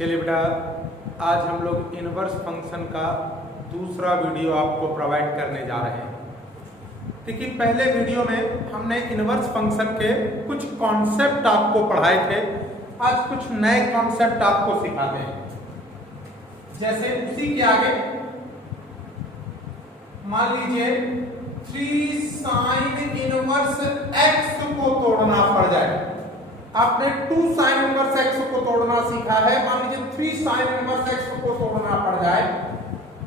चलिए बेटा, आज हम लोग इनवर्स फंक्शन का दूसरा वीडियो आपको प्रोवाइड करने जा रहे हैं। देखिए, पहले वीडियो में हमने इनवर्स फंक्शन के कुछ कॉन्सेप्ट आपको पढ़ाए थे। आज कुछ नए कॉन्सेप्ट आपको सिखाते हैं। जैसे उसी के आगे मान लीजिए 3 sin इनवर्स x को तोड़ना पड़ जाए। आपने 2 sin इनवर्स x को तोड़ना सीखा है, मान लीजिए 3 sin इनवर्स x को तोड़ना पड़ जाए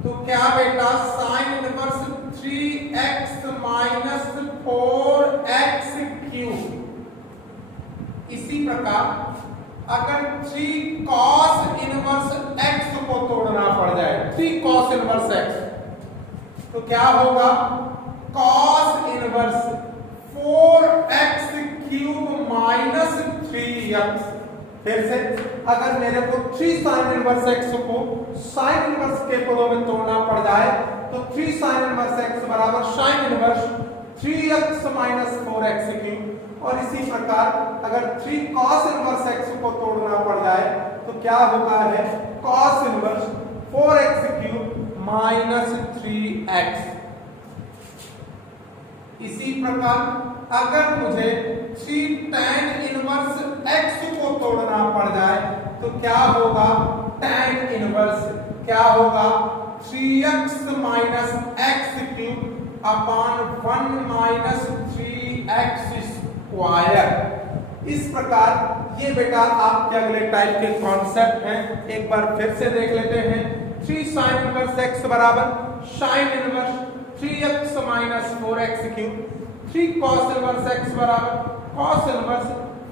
तो क्या बेटा sin inverse 3x minus 4x cube. इसी प्रकार अगर 3 cos इनवर्स x को तोड़ना पड़ जाए, 3 cos इनवर्स x, तो क्या होगा cos inverse 4x cube minus 3x। फिर से अगर मेरे को 3 sin इनवर्स x को sin इनवर्स के पदों में तोड़ना पड़ जाए तो 3 sin इनवर्स x बराबर sin inverse 3x minus 4x cube. और इसी प्रकार अगर 3 cos इनवर्स x को तोड़ना पड़ जाए तो क्या होता है cos inverse 4x cube minus 3x। इसी प्रकार अगर मुझे 3 tan इनवर्स x को तोड़ना पड़ जाए तो क्या होगा tan इनवर्स, क्या होगा 3x minus x cube upon 1 minus 3x square. इस प्रकार ये बेटा आपके अगले टाइप के कॉन्सेप्ट हैं। एक बार फिर से देख लेते हैं। 3 sin इनवर्स x बराबर sin inverse 3x minus 4x cube. 3 cos inverse x बराबर cos inverse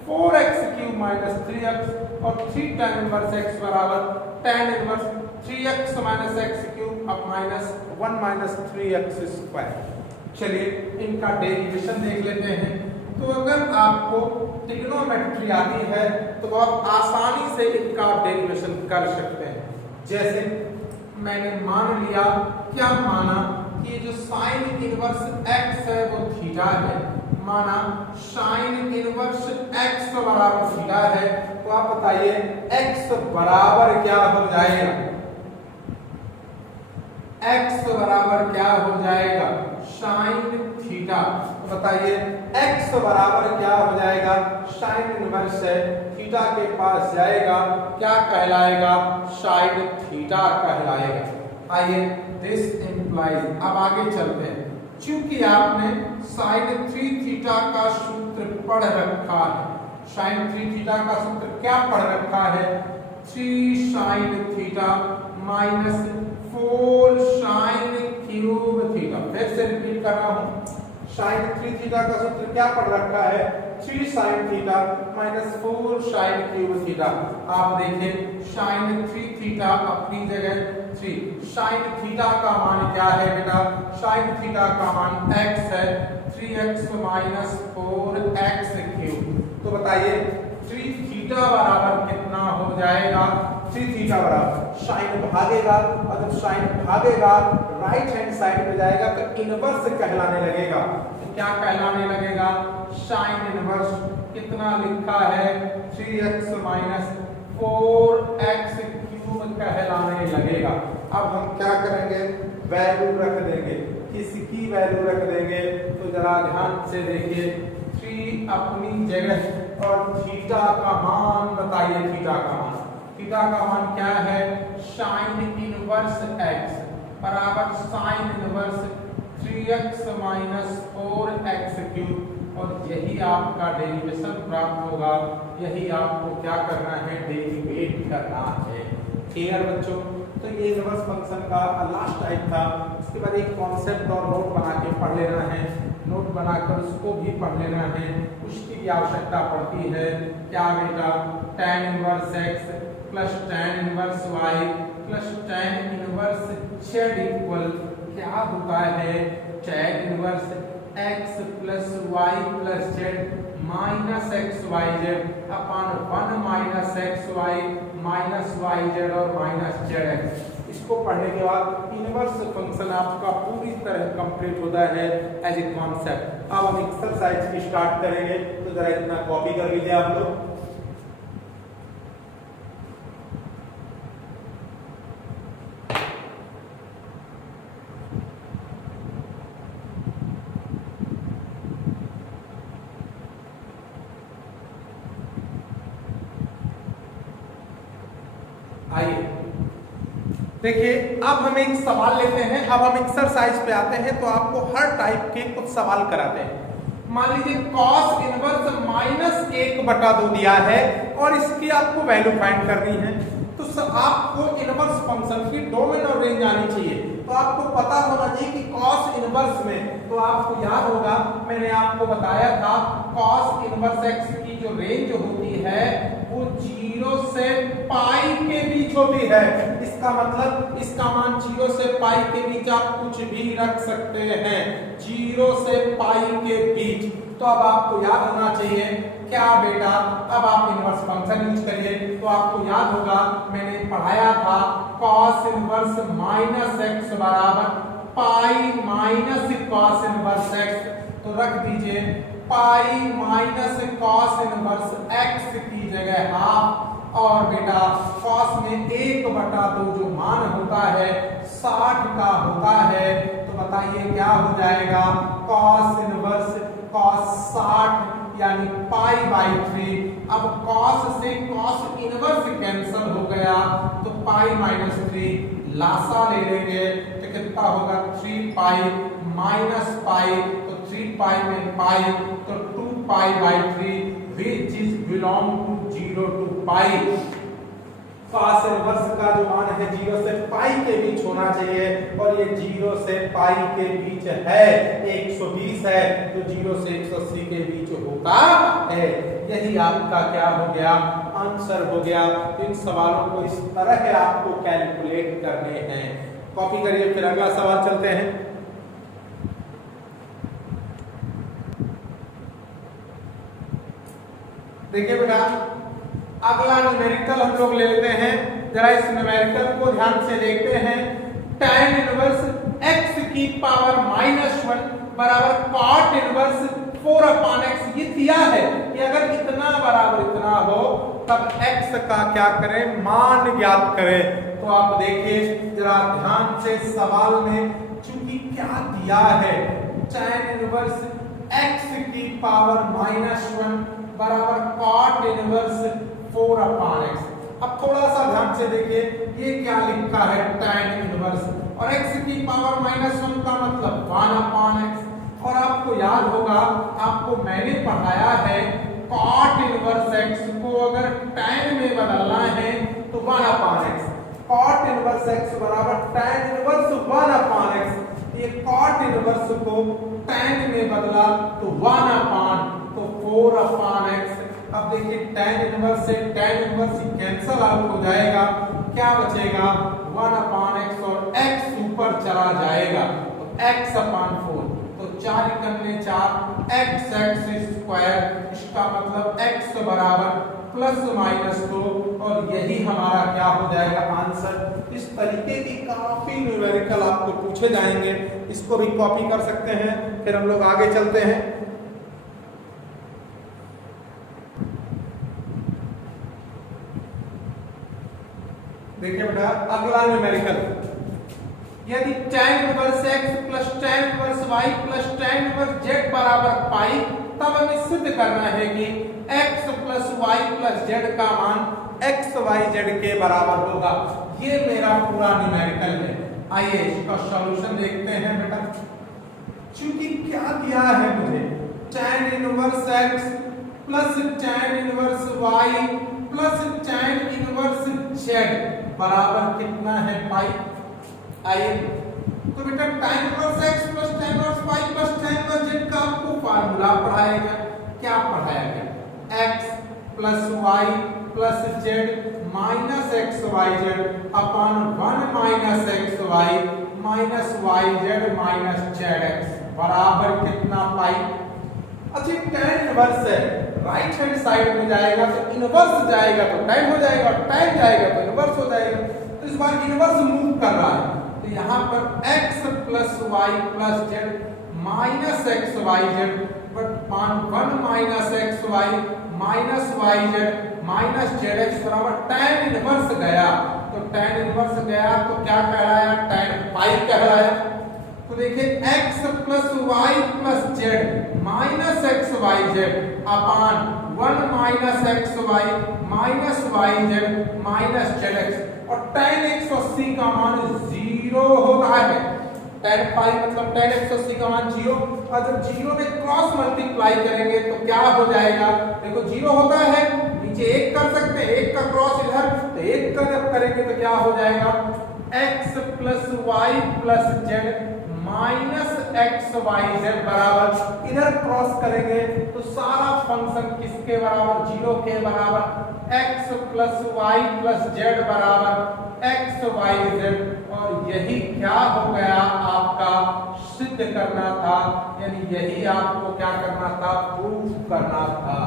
4x cube minus 3x। और 3 tan इनवर्स x बराबर tan inverse 3x minus x cube अब माइनस 1 माइनस 3x स्क्वायर। चलिए इनका derivation देख लेते हैं। तो अगर आपको ट्रिग्नोमेट्री आती है तो आप आसानी से इनका डेरिवेशन कर सकते हैं। जैसे मैंने मान लिया, क्या माना कि जो sin इनवर्स x है वो थीटा है, माना sin इनवर्स x बराबर थीटा है, तो आप बताइए x बराबर क्या हो जाएगा। x बराबर क्या हो जाएगा sin थीटा। तो बताइए x बराबर क्या हो जाएगा sin इनवर्स है, थीटा के पास जाएगा, क्या कहलाएगा sin थीटा कहलाएगा। आइए दिस इंप्लाइज, अब आगे चलते हैं। चूंकि आपने sin 3 थीटा का सूत्र पढ़ रखा है, sin 3 थीटा का सूत्र क्या पढ़ रखा है 3 sin theta minus 4 sin cube theta. फिर से रिपीट कर रहा हूं, sin 3 थीटा का सूत्र क्या पढ़ रखा है 3 sin theta minus 4 sin cube theta. आप देखें sin 3 थीटा अपनी जगह 3, sin थीटा का मान क्या है बेटा, sin थीटा का मान x है 3x माइनस 4x क्यूब। तो बताइए 3 थीटा बराबर कितना हो जाएगा, 3 थीटा बराबर sin भागेगा, और जब sin भागेगा राइट हैंड साइड में जाएगा तो इनवर्स कहलाने लगेगा। तो क्या कहलाने लगेगा sin इनवर्स कितना लिखा है 3x माइनस 4x क्यूब कहलाने लगेगा। अब हम क्या करेंगे, वैल्यू रख देंगे। किसकी वैल्यू रख देंगे तो जरा ध्यान से देखिए, 3 अपनी जगह और थीटा का मान बताइए। थीटा का मान, थीटा का मान क्या है sin इनवर्स x बराबर sin inverse 3x minus 4x cube. और यही आपका डेरिवेशन प्राप्त होगा, यही आपको क्या करना है डेरिवेट करना है। क्लियर बच्चों। तो ये इनवर्स फंक्शन का लास्ट टाइप था। उसके बाद एक कॉन्सेप्ट और नोट बना के पढ़ लेना है, नोट बनाकर उसको भी पढ़ लेना है, उसकी भी आवश्यकता पड़ती है। क्या बेटा tan inverse x plus tan inverse y plus tan inverse z equal क्या होता है tan inverse x plus y plus z minus X Y Z upon 1 minus X Y minus Y Z और माइनस जेड एक्स। इसको पढ़ने के बाद inverse function आपका पूरी तरह कंप्लीट होता है एज ए कॉन्सेप्ट। अब हम एक्सरसाइज की स्टार्ट करेंगे, तो जरा इतना कॉपी कर लीजिए आप लोग। देखिए अब हम एक सवाल लेते हैं, अब हम एक्सरसाइज पे आते हैं तो आपको हर टाइप के कुछ सवाल कराते हैं। मान लीजिए cos इनवर्स -1/2 दिया है और इसकी आपको वैल्यू फाइंड करनी है, तो आपको इनवर्स फंक्शन की डोमेन और रेंज आनी चाहिए। तो आपको पता होना चाहिए कि cos इनवर्स में, तो आपको याद होगा मैंने आपको बताया था cos इनवर्स x की जो रेंज होती है वो 0 से पाई के बीच होती है। इसका मतलब इसका मान 0 से पाई के बीच आप कुछ भी रख सकते हैं, 0 से पाई के बीच। तो अब आपको याद होना चाहिए क्या बेटा, अब आप इनवर्स फंक्शन यूज करिए। तो आपको याद होगा मैंने पढ़ाया था cos इनवर्स -x बराबर pi minus cos inverse x। तो रख दीजिए pi minus cos inverse x की जगह हाफ, और बेटा cos में 1/2 जो मान होता है 60 का होता है। तो बताइए क्या हो जाएगा, cos इनवर्स cos 60 यानी पाई/3। अब cos से cos इनवर्स कैंसिल हो गया तो पाई-3 लासा ले लेंगे तो कितना होगा 3 पाई माइनस पाई, तो 3 पाई में पाई तो 2 पाई/3 which is belong to 0 to pi. cos inverse का जो मान है 0 से पाई के बीच होना चाहिए और ये 0 से पाई के बीच है, 120 है तो 0 से 180 के बीच होता है। यही आपका क्या हो गया, आंसर हो गया। इन सवालों को इस तरह आपको कैलकुलेट करने हैं। कॉपी करिए, फिर अगला सवाल चलते हैं। देखिए बेटा अगला न्यूमेरिकल हम लोग ले लेते हैं, जरा इस न्यूमेरिकल को ध्यान से देखते हैं। tan इनवर्स x की पावर -1 बराबर cot इनवर्स 4/x ये दिया है कि अगर इतना बराबर इतना हो तब x का क्या करें, मान ज्ञात करें। तो आप देखिए जरा ध्यान से सवाल में, चूंकि क्या दिया है tan इनवर्स x की पावर -1 बराबर cot इनवर्स 4/x। अब थोड़ा सा ध्यान से देखिए ये क्या लिखा है tan इनवर्स, और x की पावर -1 का मतलब 1/x। और आपको याद होगा, आपको मैंने पढ़ाया है cot इनवर्स x को अगर tan में बदलना है तो 1/x। cot इनवर्स x बराबर tan इनवर्स 1/x। ये cot इनवर्स को tan में बदला तो 1/, तो 4/x। अब देखिए tan इनवर्स से tan इनवर्स कैंसल आउट हो जाएगा, क्या बचेगा 1/x और x ऊपर चला जाएगा तो x/4। तो 4 × 4 x² इसका मतलब x बराबर ±2, और यही हमारा क्या हो जाएगा आंसर। इस तरीके की काफी न्यूमेरिकल आपको पूछे जाएंगे, इसको भी कॉपी कर सकते हैं। फिर हम लोग आगे चलते हैं। देखिए बेटा अगला न्यूमेरिकल, यदि tan inverse x plus tan inverse y plus tan inverse z बराबर पाई, तब हमें सिद्ध करना है कि x plus y plus z का मान x y z के बराबर होगा। ये मेरा पूरा न्यूमेरिकल है। आइए इसका सॉल्यूशन देखते हैं बेटा। चूंकि क्या दिया है मुझे tan inverse x plus tan inverse y plus tan inverse z बराबर कितना है पाई। आइए तो बेटा tan inverse x plus tan inverse y plus tan inverse z का आपको फार्मूला पढ़ाया गया। क्या पढ़ाया गया, x plus y plus z minus xyz upon 1 minus xy minus yz minus zx बराबर कितना पाई। अच्छा tan इनवर्स है, राइट हैंड साइड में जाएगा तो इनवर्स जाएगा तो tan हो जाएगा, tan जाएगा तो इनवर्स हो जाएगा। तो इस बार इनवर्स मूव कर रहा है तो यहाँ पर x plus y plus z minus xyz but 1 minus xy minus yz minus zx बराबर tan इनवर्स गया। तो tan इनवर्स गया तो क्या कहलाया, tan पाई कहलाया। तो देखिए x plus Y plus Z minus X Y Z अपान 1 minus X Y minus Y Z minus Z X और tan 180 का मान 0 होता है। tan पाई मतलब tan 180 का मान 0 और जब 0 में क्रॉस मल्टीप्लाई करेंगे तो क्या हो जाएगा, देखो 0 होता है नीचे 1 कर सकते हैं, 1 का क्रॉस इधर तो 1 का जब करेंगे तो क्या हो जाएगा x plus Y plus Z minus X Y Z बराबर इधर क्रॉस करेंगे तो सारा फंक्शन किसके बराबर 0 के बराबर x plus Y plus Z बराबर एक्स वाई जेड और यही क्या हो गया आपका सिद्ध करना था, यानी यही आपको क्या करना था प्रूफ करना था।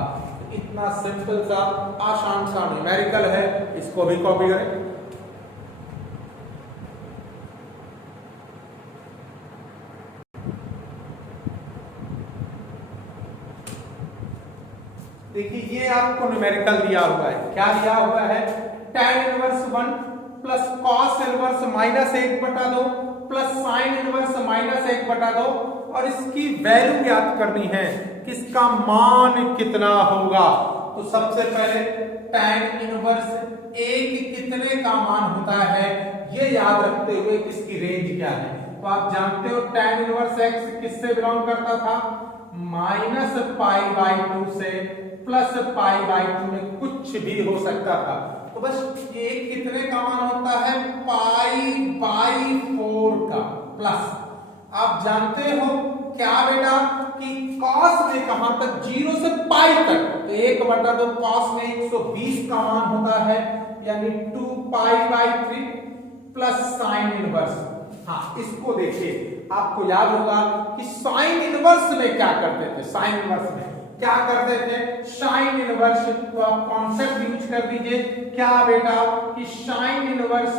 इतना सिंपल सा आसान सा न्यूमेरिकल है, इसको भी कॉपी करें। देखिए ये आपको न्यूमेरिकल दिया हुआ है, क्या दिया हुआ है tan inverse 1 plus cos inverse minus 1/2 plus sin inverse minus 1/2 और इसकी वैल्यू याद करनी है कि इसका मान कितना होगा। तो सबसे पहले tan इनवर्स a की कितने का मान होता है ये याद रखते हुए कि इसकी रेंज क्या है। तो आप जानते हो tan इनवर्स x किससे बिलोंग करता था, माइनस पाई बाई 2 से प्लस पाई बाई 2 में कुछ भी हो सकता था। तो बस ये कितने का मान होता है पाई बाई 4 का प्लस आप जानते हो क्या बेटा कि cos में कहां तक 0 से पाई तक तो 1/2 cos में 120 का मान होता है यानी 2 pi by 3 plus sine inverse. हाँ इसको देखिए आपको याद होगा कि साइन इनवर्स में क्या करते थे, साइन इनवर्स में क्या करते थे साइन इनवर्स तो आप कॉन्सेप्ट यूज कर दीजिए क्या बेटा कि साइन इनवर्स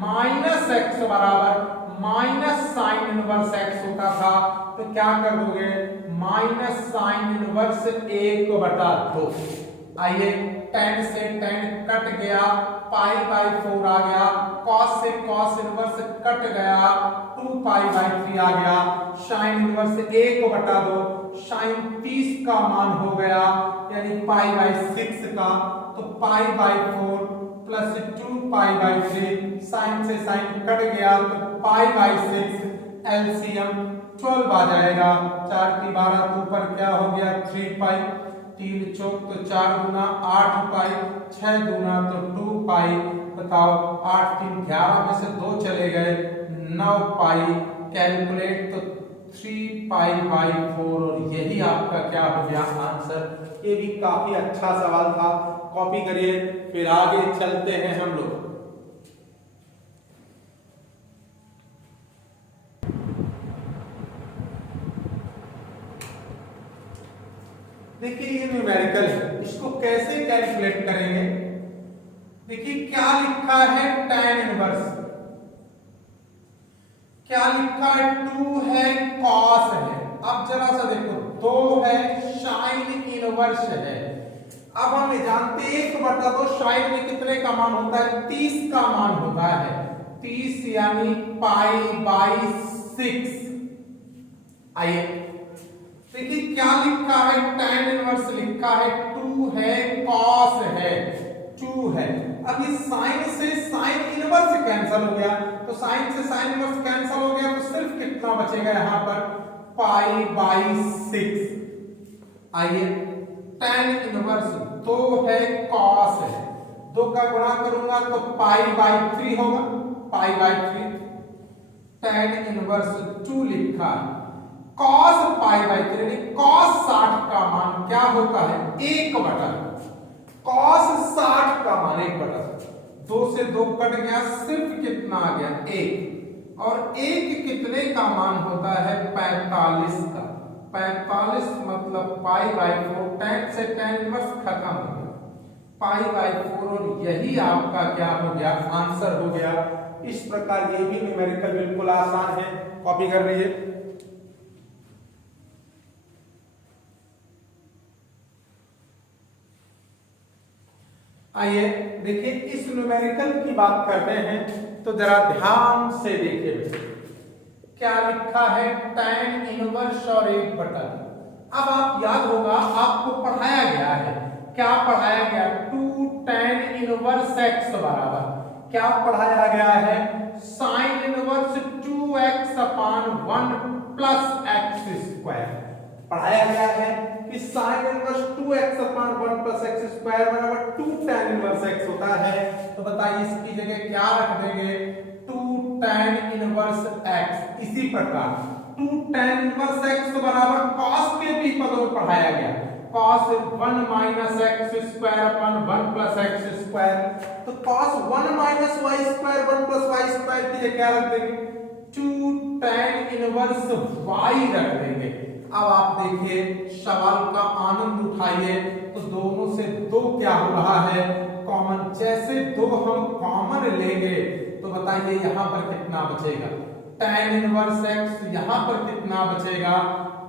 माइनस एक्स बराबर माइनस साइन इनवर्स एक्स होता था। तो क्या कर दोगे माइनस साइन इनवर्स 1/2। आइए tan से tan कट गया पाई बाई 4 आ गया, cos से cos इनवर्स कट गया 2 पाई बाई 3 आ गया, sin इनवर्स 1/2 sin 30 का मान हो गया यानी पाई बाई 6 का तो pi by 4 plus 2 pi by 3 sin से sin कट गया तो पाई बाई 6 एलसीएम 12 आ जाएगा, 4 की 12 तो ऊपर क्या हो गया 3 पाई 3 चौक तो 4 गुना 8 पाई 6 गुना तो 2 पाई बताओ 8 3 11 में से 2 चले गए 9 पाई कैलकुलेट तो 3 पाई बाई 4 और यही आपका क्या हो गया आंसर। ये भी काफी अच्छा सवाल था, कॉपी करिए फिर आगे चलते हैं हम लोग। देखिए ये न्यूमेरिकल है, इसको कैसे कैलकुलेट करेंगे। देखिए क्या लिखा है tan इनवर्स, क्या लिखा है 2 है cos है, अब जरा सा देखो 2 है sin इनवर्स है। अब हम जानते हैं 1/2 sin में कितने का मान होता है 30 का मान होता है 30 यानी पाई बाई 6। आइए देखिए क्या लिखा है tan इनवर्स लिखा है 2 है cos है 2 है। अब ये sin से sin इनवर्स कैंसिल हो गया तो sin से sin इनवर्स कैंसिल हो गया तो सिर्फ कितना बचेगा यहां पर पाई बाई 6। आइए tan इनवर्स 2 है cos है 2 का गुणा करूंगा तो पाई बाई 3 होगा पाई बाई 3 tan इनवर्स 2 लिखा है cos पाई बाई 3 cos 60 का मान क्या होता है 1/2 cos 60 का मान 1/2 2 से 2 कट गया सिर्फ कितना आ गया 1 और 1 कितने का मान होता है 45 का 45 मतलब पाई बाई 4 tan से tan इनवर्स खत्म हो गया पाई बाई 4 और यही आपका क्या हो गया आंसर हो गया। इस प्रकार ये भी न्यूमेरिकल बिल्कुल आसान है, कॉपी कर लीजिए। आइए देखिए इस न्यूमेरिकल की बात करते हैं तो जरा ध्यान से देखिए क्या लिखा है, tan इनवर्स और 1/। अब आप याद होगा आपको पढ़ाया गया है, क्या पढ़ाया गया, 2 tan इनवर्स x बराबर क्या पढ़ाया गया है, sin इनवर्स 2x अपान 1 प्लस एक्स स्क्वायर पढ़ाया गया है कि sin इनवर्स 2x अपान 1 प्लस एक्स स्क्वायर बराबर 2 tan इनवर्स x होता है। तो बताइए इसकी जगह क्या रख देंगे, 2 tan इनवर्स x। इसी प्रकार 2 tan इनवर्स x बराबर cos के भी पदों में पढ़ाया गया, cos 1 minus X square upon 1 plus x square. तो cos 1 minus Y square 1 plus Y square की क्या रख देंगे, 2 tan इनवर्स y रख देंगे। अब आप देखिए सवाल का आनंद उठाइए, तो दोनों से दो क्या हो रहा है, कॉमन। जैसे दो हम कॉमन लेंगे तो बताइए यहां पर कितना बचेगा, tan इनवर्स x, यहां पर कितना बचेगा,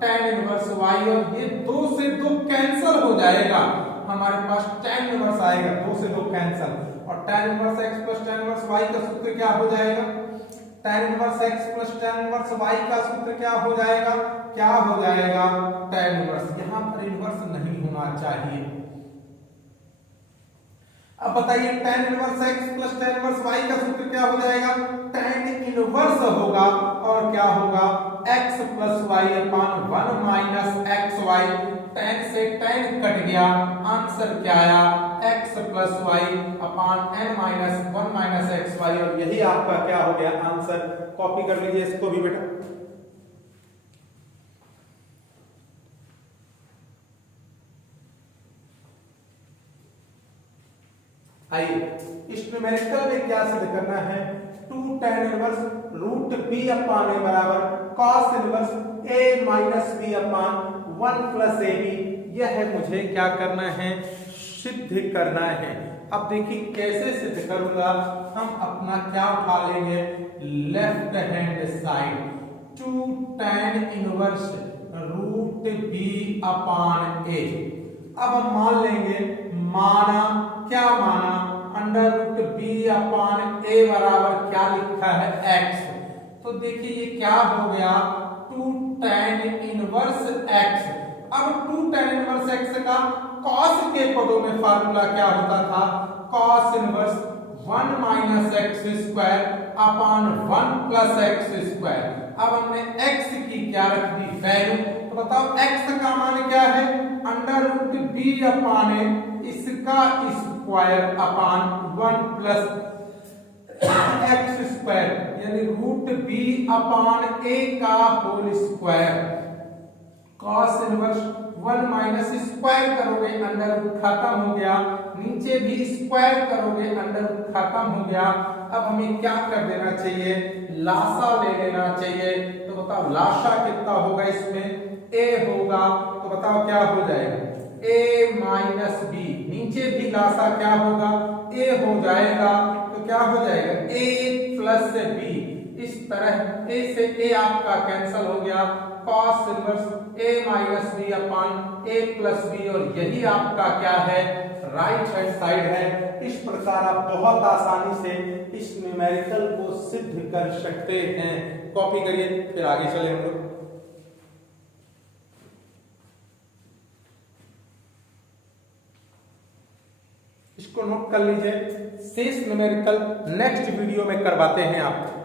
tan इनवर्स y, और ये दो से दो कैंसिल हो जाएगा, हमारे पास tan इनवर्स आएगा, दो से दो कैंसिल, और tan inverse x plus tan inverse y का सूत्र क्या हो जाएगा, tan inverse x plus tan inverse y का सूत्र क्या हो जाएगा, tan इनवर्स। यहां पर इनवर्स नहीं होना चाहिए। अब बताइए tan inverse x plus tan inverse y का सूत्र क्या हो जाएगा, tan इनवर्स होगा, और क्या होगा, x plus y upon 1 minus X Y. tan से tan कट गया, आंसर क्या आया, x plus y upon n minus 1 minus X Y, और यही आपका क्या हो गया आंसर। कॉपी कर लीजिए इसको भी बेटा। आइए इस न्यूमेरिकल में क्या सिद्ध करना है, 2 tan inverse root b upon a बराबर cos inverse a minus b upon 1 plus ab, यह मुझे क्या करना है, सिद्ध करना है। अब देखिए कैसे सिद्ध करूंगा, हम अपना क्या उठा लेंगे, left hand side, 2 tan inverse root b upon a। अब हम मान लेंगे, माना, क्या माना, under root b upon a बराबर क्या लिखा है, x। तो देखिए ये क्या हो गया, 2 tan इनवर्स x। अब 2 tan इनवर्स x का cos के पदों में फार्मूला क्या होता था, cos inverse 1 minus X square upon 1 plus x square. अब हमने x की क्या रख दी, वैल्यू। तो बताओ x का मान क्या है, under root b upon a, इसका square upon 1 plus x square, यानी रूट b अपान a का whole square. cos inverse 1 minus square करोगे अंडर रूट खत्म हो गया, नीचे भी स्क्वायर करोगे अंडर रूट खत्म हो गया। अब हमें क्या कर देना चाहिए, लासा ले लेना चाहिए। तो बताओ लासा कितना होगा, इसमें a होगा, तो बताओ क्या हो जाएगा, a माइनस बी, नीचे भी लासा क्या होगा, a हो जाएगा, तो क्या हो जाएगा, a प्लस b। इस तरह a से a आपका कैंसिल हो गया, cos inverse a minus b upon a plus b, और यही आपका क्या है, राइट हैंड साइड है। इस प्रकार आप बहुत आसानी से इस न्यूमेरिकल को सिद्ध कर सकते हैं। कॉपी करिए, फिर आगे चले हम लोग। इसको नोट कर लीजिए, शेष न्यूमेरिकल नेक्स्ट वीडियो में करवाते हैं आपको।